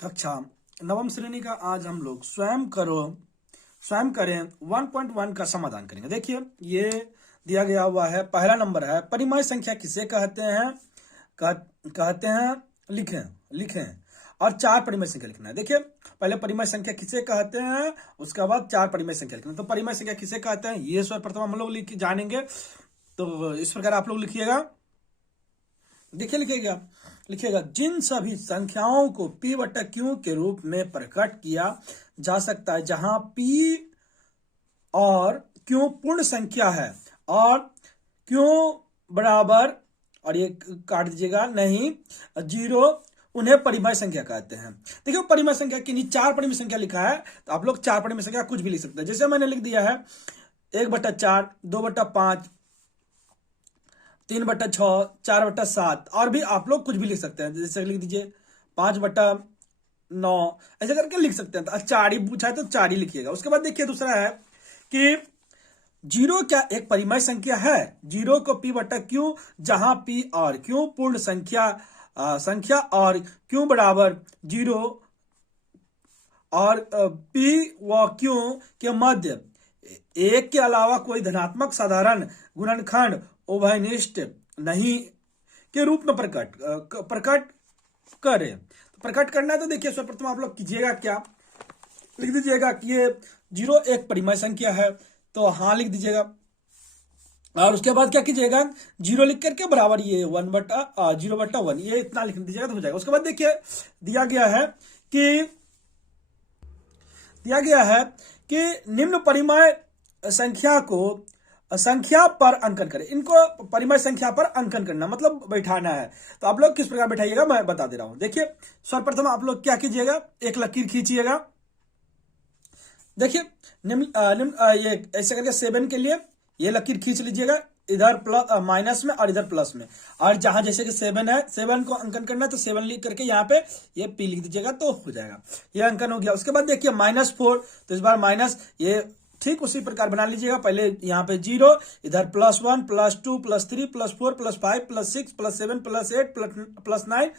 कक्षा नवम श्रेणी का आज हम लोग स्वयं करें 1.1 का समाधान करेंगे। देखिए ये दिया गया हुआ है, पहला नंबर है परिमेय संख्या किसे कहते हैं, कहते हैं लिखें लिखें और चार परिमेय संख्या लिखना है। देखिए पहले परिमेय संख्या किसे कहते हैं, उसके बाद चार परिमेय संख्या लिखना है। तो परिमेय संख्या किसे कहते हैं ये सर्वप्रथम हम लोग जानेंगे। तो इस प्रकार आप लोग लिखिएगा। देखिए लिखिएगा जिन सभी संख्याओं को p बटा क्यू के रूप में प्रकट किया जा सकता है, जहां p और क्यू पूर्ण संख्या है और क्यू बराबर, और ये काट दीजिएगा नहीं, 0, उन्हें परिमेय संख्या कहते हैं। देखिए परिमेय संख्या की चार परिमेय संख्या लिखा है, तो आप लोग चार परिमेय संख्या कुछ भी लिख सकते हैं। जैसे मैंने लिख दिया है 1/4, 2/5, 3/6, 4/7, और भी आप लोग कुछ भी लिख सकते हैं। जैसे लिख दीजिए 5/9, ऐसे करके लिख सकते हैं। तो चार ही पूछा है तो चार ही लिखिएगा। उसके बाद देखिए दूसरा है कि 0 क्या एक परिमेय संख्या है। 0 को p बटा क्यू, जहां p और q पूर्ण संख्या और q बराबर 0 और p व q के मध्य एक के अलावा कोई धनात्मक साधारण गुणनखंड उभयनिष्ठ नहीं के रूप में प्रकट करें। तो प्रकट करना है तो देखिए सर्वप्रथम आप लोग कीजिएगा क्या, लिख दीजिएगा कि ये 0 एक परिमेय संख्या है, तो हाँ लिख दीजिएगा। और उसके बाद क्या कीजिएगा, 0 लिख करके बराबर ये 0/1 ये इतना लिख दीजिएगा तो हो जाएगा। उसके बाद देखिए दिया गया है कि निम्न परिमेय संख्या पर अंकन करें। इनको परिमेय संख्या पर अंकन करना मतलब बैठाना है। तो आप लोग किस प्रकार बैठाइएगा मैं बता दे रहा हूं। देखिए सर्वप्रथम आप लोग क्या कीजिएगा, एक लकीर खींचिएगा। देखिए ये ऐसे करके 7 के लिए ये लकीर खींच लीजिएगा, इधर माइनस में और इधर प्लस में। और जहां जैसे कि 7 है, 7 को अंकन करना है तो 7 लिख करके यहाँ पे ये p लिख दीजिएगा तो हो जाएगा। ये अंकन हो गया। उसके बाद देखिए -4, तो इस बार माइनस, ये ठीक उसी प्रकार बना लीजिएगा। पहले यहाँ पे 0, इधर +1, +2, +3, +4, +5, +6, +7, +8, +9,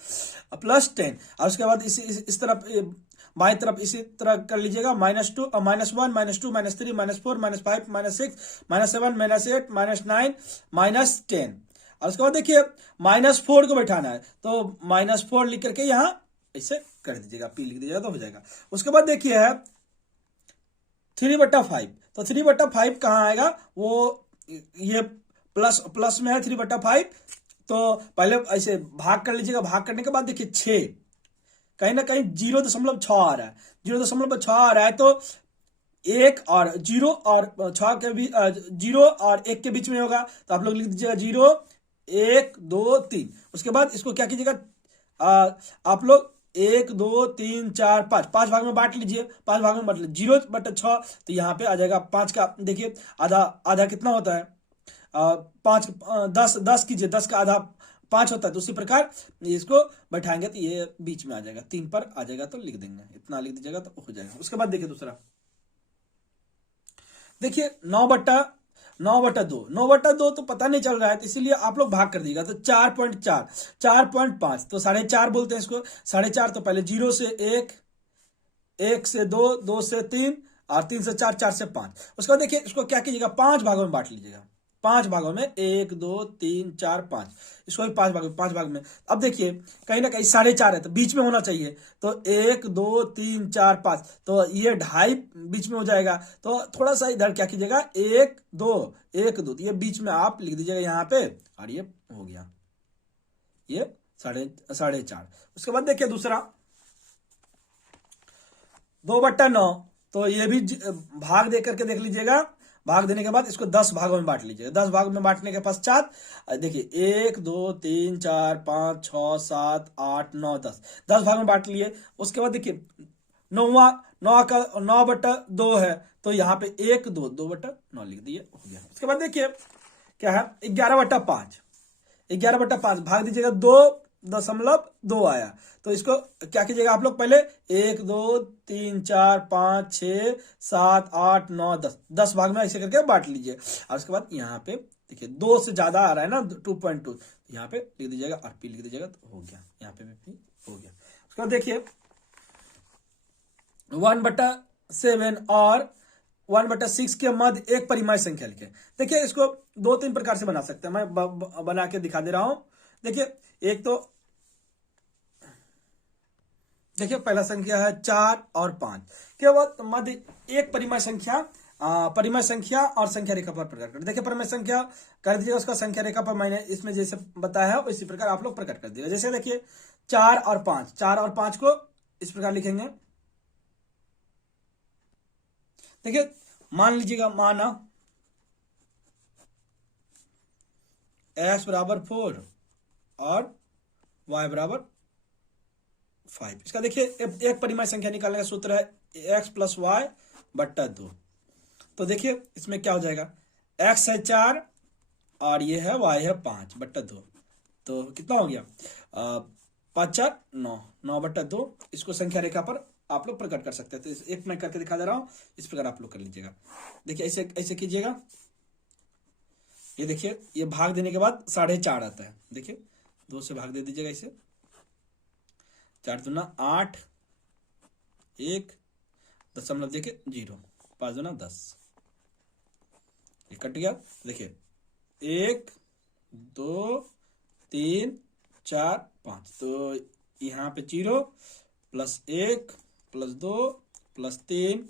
+10। और उसके बाद इस तरफ बाएं तरफ इसी तरह कर लीजिएगा, -2, -1, -2, -3, -4, -5, -6, -7, -8, -9, -10। और उसके बाद देखिए -4 को बैठाना है, तो -4 लिख करके यहाँ ऐसे कर दीजिएगा, p लिख दीजिएगा तो हो जाएगा। उसके बाद देखिए है 3/5, तो 3/5 कहाँ आएगा, वो ये प्लस में है 3/5, तो पहले ऐसे भाग कर लीजिएगा। भाग करने के बाद देखिए 6, कहीं ना कहीं 0.6 आ रहा है, 0.6 आ रहा है, तो 1 और 0 और 6 के बीच, 0 और 1 के बीच में होगा। तो आप लोग लिख दीजिएगा 0, 1, 2, 3। उसके बाद इसको क्या कीजिएगा, आप लोग 1, 2, 3, 4, 5 भाग में बांट लीजिए। 5 भाग में बांट लीजिए, 0/6, तो यहाँ पे आ जाएगा 5 का। देखिए आधा कितना होता है, 5, 10 कीजिए, 10 का आधा 5 होता है। तो उसी प्रकार इसको बैठाएंगे तो ये बीच में आ जाएगा, 3 पर आ जाएगा तो लिख देंगे, इतना लिख दीजिएगा तो हो जाएगा। उसके बाद देखिए दूसरा, देखिए 9/2 तो पता नहीं चल रहा है, तो इसीलिए आप लोग भाग कर दीजिएगा। तो 4.4, 4.5, तो 4.5 बोलते हैं इसको। 4.5 तो पहले 0 से 1, 1 से 2, 2 से 3 और 3 से 4, 4 से 5। उसके बाद देखिए इसको क्या कीजिएगा, 5 भागों में बांट लीजिएगा। 5 भागों में 1, 2, 3, 4, 5, इसको भी 5 भाग में। अब देखिए कहीं ना कहीं 4.5 है तो बीच में होना चाहिए, तो 1, 2, 3, 4, 5, तो ये 2.5 बीच में हो जाएगा। तो थोड़ा सा इधर क्या कीजिएगा, 1, 2, 1, 2, ये बीच में आप लिख दीजिएगा यहाँ पे, और ये हो गया ये 4.5। उसके बाद देखिए दूसरा 2/9, तो ये भी भाग दे करके देख लीजिएगा। भाग देने के बाद इसको 10 भागों में बांट लीजिएगा। 10 भागों में बांटने के पश्चात देखिए 1, 2, 3, 4, 5, 6, 7, 8, 9, 10 भागों में बांट लिए। उसके बाद देखिए 9/2 है, तो यहाँ पे 1, 2, 2/9 लिख दिए, हो गया। उसके बाद देखिए क्या है, 11/5, 11/5 भाग दीजिएगा, 2.2 आया। तो इसको क्या कीजिएगा आप लोग, पहले 1, 2, 3, 4, 5, 6, 7, 8, 9, 10 भाग में ऐसे करके बांट लीजिए। और उसके बाद यहाँ पे देखिए 2 से ज्यादा आ रहा है ना, 2.2, यहाँ पे लिख दीजिएगा और p लिख दीजिएगा तो हो गया, यहाँ पे भी p हो गया। उसके बाद देखिए 1/7 और 1/6 के मध्य एक परिमेय संख्या लिखे। देखिए इसको दो तीन प्रकार से बना सकते हैं, मैं बना के दिखा दे रहा हूं। देखिए एक तो देखिए पहला संख्या है 4 और 5 के मध्य एक परिमेय संख्या, परिमेय संख्या और संख्या रेखा पर प्रकट कर। देखिए परिमेय संख्या कर दीजिएगा, उसका संख्या रेखा पर मैंने इसमें जैसे बताया है इसी प्रकार आप लोग प्रकट कर दीजिएगा। जैसे देखिए 4 और 5, 4 और 5 को इस प्रकार लिखेंगे। देखिए मान लीजिएगा, माना x बराबर 4 और y बराबर 5। इसका देखिए एक परिमेय संख्या निकालने का सूत्र है x प्लस वाई बट्टा 2। तो देखिए इसमें क्या हो जाएगा, x है 4 और ये है y है 5 बट्टा 2। तो कितना हो गया, 5 4 9, 9 बट्टा 2। इसको संख्या रेखा पर आप लोग प्रकट कर सकते हैं। तो एक मैं करके दिखा दे रहा हूं, इस प्रकार आप लोग कर लीजिएगा। देखिए ऐसे ऐसे कीजिएगा। ये देखिए ये भाग देने के बाद 4.5 आता है। देखिए 2 से भाग दे दीजिएगा इसे, 4 दूना 8, 1 दशमलव देखिए 0, 5 दूना 10, ये कट गया। देखिए 1 2 3 4 5, तो यहाँ पे 0 plus 1 plus 2 plus 3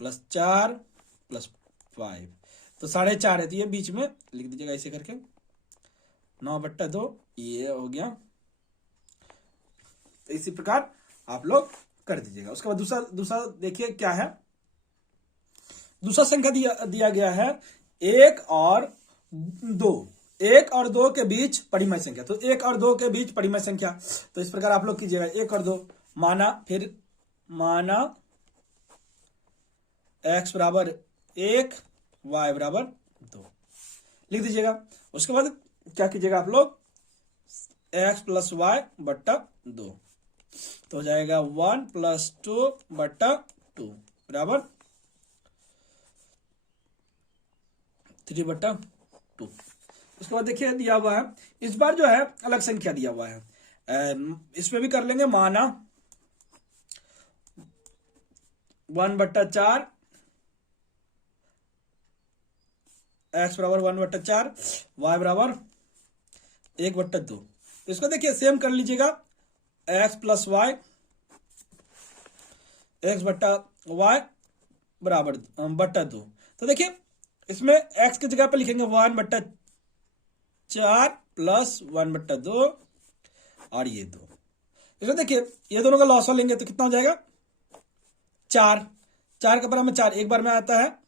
plus 4 plus 5, तो 4.5 है। तो ये बीच में लिख दीजिएगा ऐसे करके, 9/2 ये हो गया। तो इसी प्रकार आप लोग कर दीजिएगा। उसके बाद दूसरा देखिए क्या है, दूसरा संख्या दिया गया है 1 और 2। 1 और 2 के बीच परिमेय संख्या, तो 1 और 2 के बीच परिमेय संख्या, तो इस प्रकार आप लोग कीजिएगा। 1 और 2 माना, फिर माना x बराबर 1 y बराबर 2 लिख दीजिएगा। उसके बाद क्या कीजिएगा आप लोग, x प्लस वाई बट्टा 2, तो हो जाएगा 1 प्लस 2 बट्टा 2 बराबर 3/2। उसके बाद देखिए दिया हुआ है, इस बार जो है अलग संख्या दिया हुआ है, इसमें भी कर लेंगे। माना 1/4 x बराबर 1/4 y बराबर 1/2। तो इसको देखिए सेम कर लीजिएगा, x प्लस वाई, x बट्टा वाई बराबर बट्टा 2। तो देखिए इसमें x की जगह पर लिखेंगे 1/4 प्लस 1/2 और ये 2। इसको देखिए ये दोनों का लॉस लेंगे तो कितना हो जाएगा, 4 का बराबर में 4 एक बार में आता है।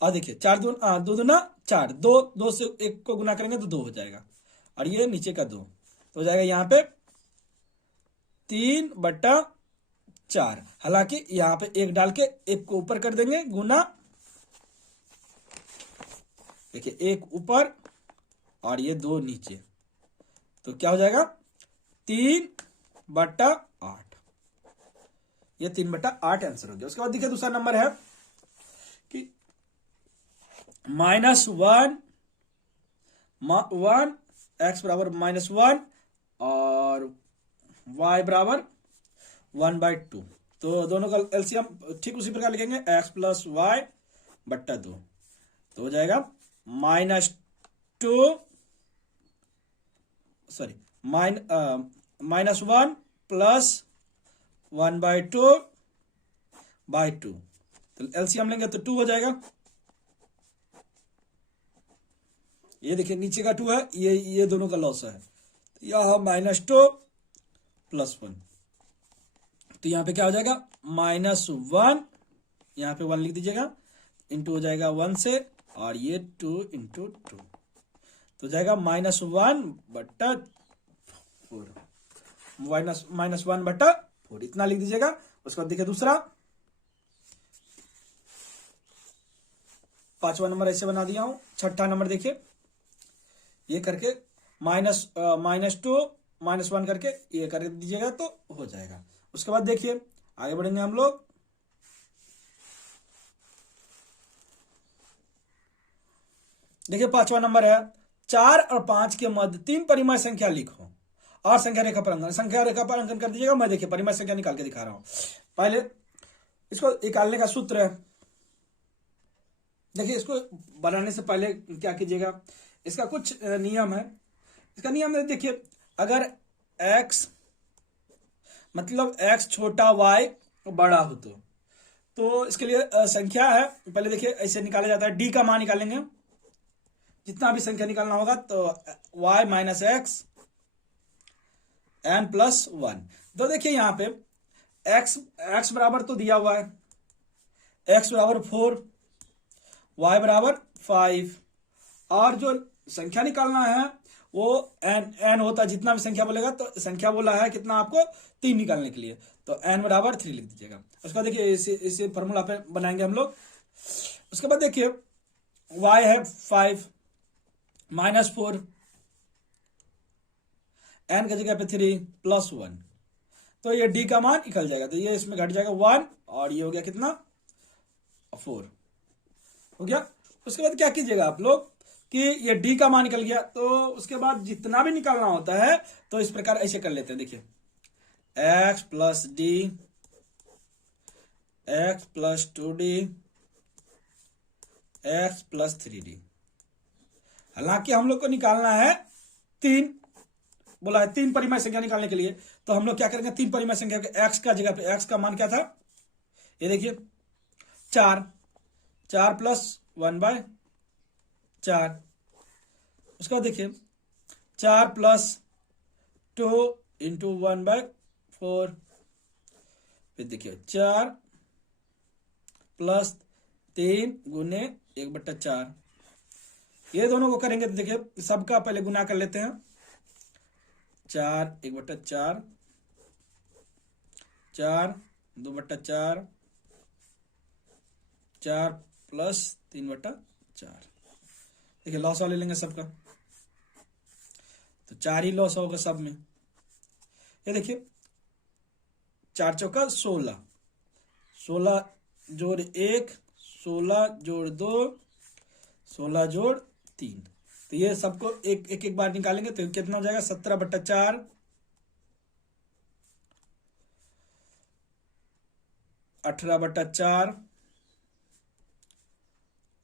और देखिए 4 2 दूना 4, 2 से 1 को गुना करेंगे तो 2 हो जाएगा, और ये नीचे का 2, तो हो जाएगा यहाँ पे 3/4। हालांकि यहाँ पे 1 डाल के 1 को ऊपर कर देंगे गुना, देखिए 1 ऊपर और ये 2 नीचे, तो क्या हो जाएगा 3/8। ये 3/8 आंसर हो गया। उसके बाद देखिए दूसरा नंबर है कि -1 x बराबर -1 और y बराबर 1/2। तो दोनों का एलसीएम ठीक उसी प्रकार लिखेंगे, x प्लस वाई बट्टा 2, तो हो जाएगा -1 प्लस 1/2/2। तो एलसीएम लेंगे तो 2 हो जाएगा। ये देखिए नीचे का 2 है, ये दोनों का लॉस है, तो यहां -2 प्लस 1, तो यहां पे क्या हो जाएगा -1, यहां पे 1 लिख दीजिएगा, इंटू हो जाएगा 1 से, और ये 2 इंटू 2, तो जाएगा -1/4, -1/4 इतना लिख दीजिएगा। उसके बाद देखिए दूसरा 5वां नंबर ऐसे बना दिया हूं। 6ठा नंबर देखिए ये करके -2 -1 करके ये कर दीजिएगा तो हो जाएगा। उसके बाद देखिए आगे बढ़ेंगे हम लोग। देखिए 5वां नंबर है 4 और 5 के मध्य 3 परिमेय संख्या लिखो और संख्या रेखा पर अंकन, संख्या रेखा पर अंकन कर दीजिएगा। मैं देखिए परिमेय संख्या निकाल के दिखा रहा हूं। पहले इसको निकालने का सूत्र है, देखिए इसको बनाने से पहले क्या कीजिएगा, इसका कुछ नियम है। इसका नियम है, देखिए अगर x मतलब x छोटा y बड़ा हो तो इसके लिए संख्या है, पहले देखिए ऐसे निकाला जाता है, d का मान निकालेंगे, जितना भी संख्या निकालना होगा तो y minus x n plus one. तो देखिए यहाँ पे x बराबर तो दिया हुआ है, x बराबर 4, y बराबर 5, और जो संख्या निकालना है वो n होता है, जितना भी संख्या बोलेगा तो संख्या बोला है कितना आपको 3 निकालने के लिए, तो n बराबर 3 लिख दीजिएगा। उसका देखिए इसे फॉर्मूला पे बनाएंगे हम लोग। उसके बाद देखिए y है 5 माइनस 4, n की जगह पे 3 प्लस 1, तो ये d का मान निकल जाएगा, तो ये इसमें घट जाएगा 1 और ये हो गया कितना 4 हो गया। उसके बाद क्या कीजिएगा आप लोग कि ये d का मान निकल गया, तो उसके बाद जितना भी निकालना होता है तो इस प्रकार ऐसे कर लेते हैं, देखिए x plus D, x plus 2d, x plus 3d। हालांकि हम लोग को निकालना है 3, बोला है 3 परिमेय संख्या निकालने के लिए, तो हम लोग क्या करेंगे 3 परिमेय संख्या के x का जगह पे x का मान क्या था, ये देखिए 4 प्लस 1/4, उसके बाद देखिए 4 प्लस 2 इंटू 1/4, फिर देखिए 4 प्लस 3 गुने 1/4, ये दोनों को करेंगे तो देखिए सबका पहले गुना कर लेते हैं, 4 1/4, 4 2/4, 4 प्लस 3/4, देखिए लॉस ले लेंगे सबका, तो 4 ही लॉस होगा सब में। ये देखिए 4 चौका 16, 16 जोड़ 1, 16 जोड़ 2, 16 जोड़ 3, तो ये सबको एक एक बार निकालेंगे तो कितना हो जाएगा 17/4, 18/4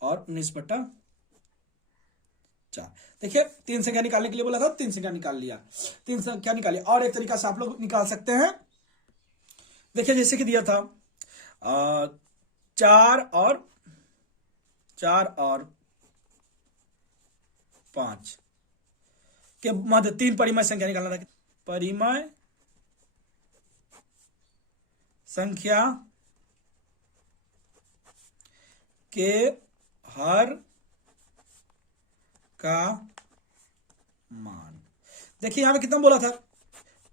और 19/4। देखिए 3 संख्या निकालने के लिए बोला था, 3 संख्या निकाल लिया, 3 संख्या निकाली। और एक तरीका से आप लोग निकाल सकते हैं, देखिए जैसे कि दिया था 4 और 5 के मध्य 3 परिमेय संख्या निकालना था, परिमेय संख्या के हर का मान। देखिए यहां पे कितना बोला था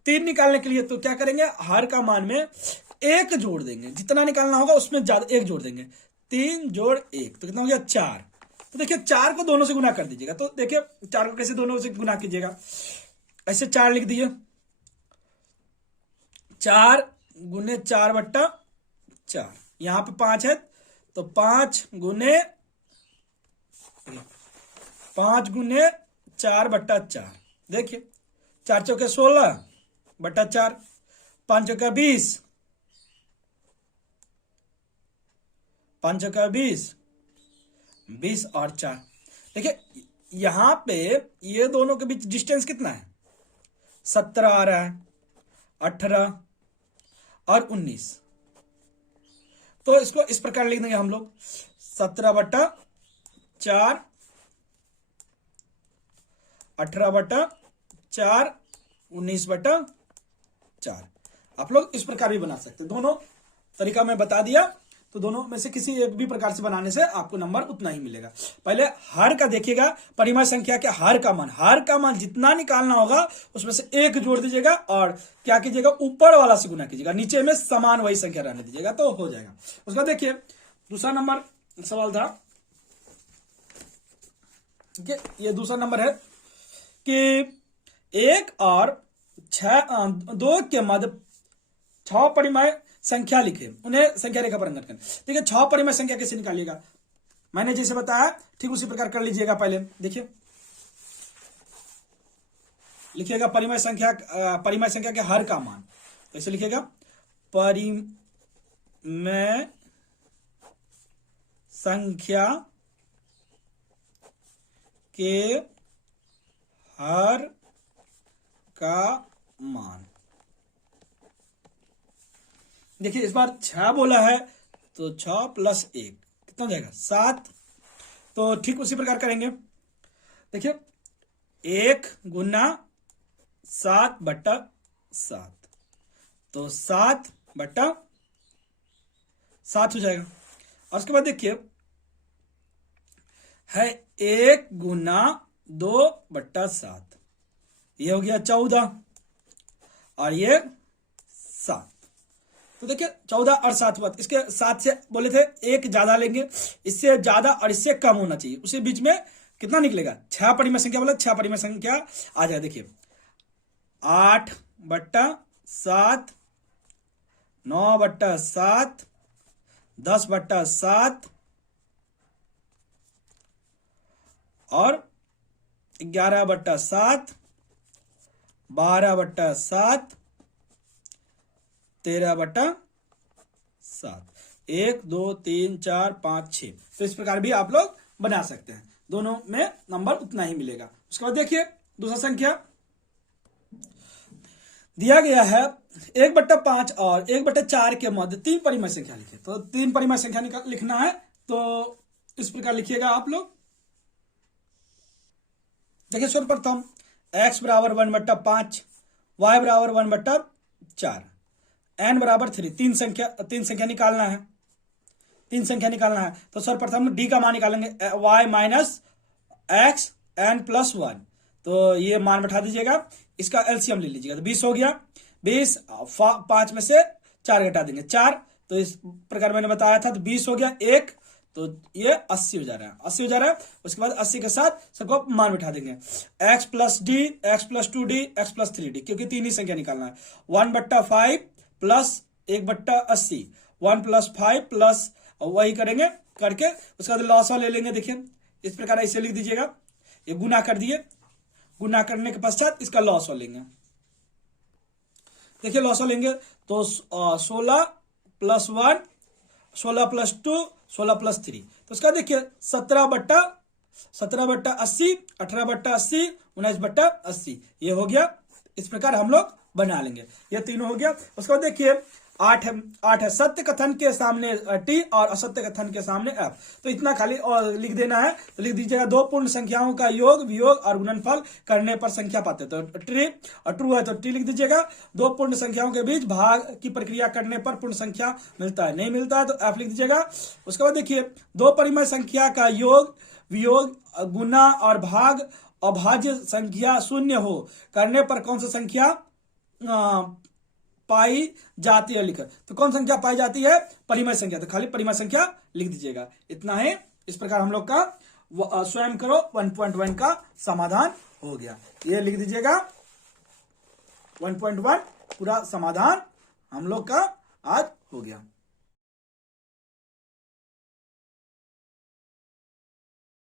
3 निकालने के लिए, तो क्या करेंगे हर का मान में 1 जोड़ देंगे, जितना निकालना होगा उसमें ज्यादा 1 जोड़ देंगे, 3 जोड़ 1 तो कितना हो गया 4। तो देखिए 4 को दोनों से गुना कर दीजिएगा, तो देखिए 4 को कैसे दोनों से गुना कीजिएगा, ऐसे 4 लिख दीजिए, 4 गुने 4/4, यहां पे 5 है तो 5 गुने 4/4, देखिए 4 चौके 16/4, 5 चौका 20, 5 चौका 20 और 4। देखिए यहां पे ये दोनों के बीच डिस्टेंस कितना है 17 आ रहा है, 18 और 19, तो इसको इस प्रकार लिख देंगे हम लोग 17/4, 18/4, 19/4। आप लोग इस प्रकार भी बना सकते हैं, दोनों तरीका मैं बता दिया, तो दोनों में से किसी एक भी प्रकार से बनाने से आपको नंबर उतना ही मिलेगा। पहले हर का देखिएगा, परिमेय संख्या के हर का मान जितना निकालना होगा उसमें से 1 जोड़ दीजिएगा और क्या कीजिएगा ऊपर वाला से गुना कीजिएगा, नीचे में समान वही संख्या रहने दीजिएगा तो हो जाएगा। उसका देखिए दूसरा नंबर सवाल था, ठीक है, ये दूसरा नंबर है कि 1 और 2 के मध्य 6 परिमेय संख्या लिखे, उन्हें संख्या रेखा पर अंकित करें। देखिए 6 परिमेय संख्या कैसे निकालिएगा, मैंने जैसे बताया ठीक उसी प्रकार कर लीजिएगा। पहले देखिए लिखिएगा परिमेय संख्या के हर का मान, कैसे लिखिएगा परिमेय में संख्या के हर का मान। देखिए इस बार 6 बोला है तो 6 प्लस 1 कितना हो जाएगा 7। तो ठीक उसी प्रकार करेंगे। देखिए 1 गुना 7/7 तो 7/7 हो जाएगा। और उसके बाद देखिए है 1 गुना 2/7 ये हो गया 14 और ये 7। तो देखिए 14 और 7 हुआ। इसके 7 से बोले थे 1 ज्यादा लेंगे, इससे ज्यादा और इससे कम होना चाहिए, उसी बीच में कितना निकलेगा 6 परिमेय संख्या बोला, 6 परिमेय संख्या आ जाए। देखिए 8/7 9/7 10/7 और 11/7 12/7 13/7 1 2 3 4 5 6। तो इस प्रकार भी आप लोग बना सकते हैं, दोनों में नंबर उतना ही मिलेगा। उसके बाद देखिए दूसरा संख्या दिया गया है 1/5 और 1/4 के मध्य 3 परिमेय संख्या लिखे। तो 3 परिमेय संख्या लिखना है तो इस प्रकार लिखिएगा आप लोग। देखिए सर्वप्रथम x बराबर 1/5 y बराबर 1/4 n बराबर 3 तीन संख्या निकालना है, 3 संख्या निकालना है। तो सर्वप्रथम d का मान निकालेंगे y minus x n plus 1। तो ये मान बैठा दीजिएगा, इसका एलसीएम ले लीजिएगा तो 20 हो गया। 20 5 में से 4 घटा देंगे 4, तो इस प्रकार मैंने बताया था। तो 20 हो गया 1 तो ये 80 हो जा रहा है, 80 हो जा रहा है। उसके बाद 80 के साथ सबको मान बैठा देंगे x plus D x plus 2d x plus 3d, क्योंकि 3 ही संख्या निकालना है। 1/5 प्लस 1/80 1 प्लस 5 प्लस वही करेंगे करके उसके बाद लॉस ले लेंगे। देखिए इस प्रकार ऐसे लिख दीजिएगा, ये गुना कर दिए, गुना करने के पश्चात इसका लॉस लेंगे। देखिए लॉस लेंगे तो 16 प्लस 1 16 प्लस 2 16 प्लस 3, तो उसका देखिए 17/80 18/80 19/80 ये हो गया। इस प्रकार हम लोग बना लेंगे, ये तीनों हो गया। उसके बाद देखिए 8 है सत्य कथन के सामने टी और असत्य कथन के सामने एफ। तो इतना खाली और लिख देना है। तो लिख दीजिएगा दो पूर्ण संख्याओं का योग वियोग और गुणनफल करने पर संख्या पाते। तो ट्री और ट्रू है तो टी लिख दीजिएगा। दो पूर्ण संख्याओं के बीच भाग की प्रक्रिया करने पर पूर्ण संख्या मिलता है, नहीं मिलता है तो एफ लिख दीजिएगा। उसके बाद देखिए दो परिमेय संख्या का योग वियोग गुना और भाग अभाज्य संख्या शून्य हो करने पर कौन सी संख्या पाई जाती है लिखा। तो कौन संख्या पाई जाती है परिमेय संख्या, तो खाली परिमेय संख्या लिख दीजिएगा। इतना है। इस प्रकार हम लोग का स्वयं करो 1.1 का समाधान हो गया। ये लिख दीजिएगा 1.1 पूरा समाधान हम लोग का आज हो गया।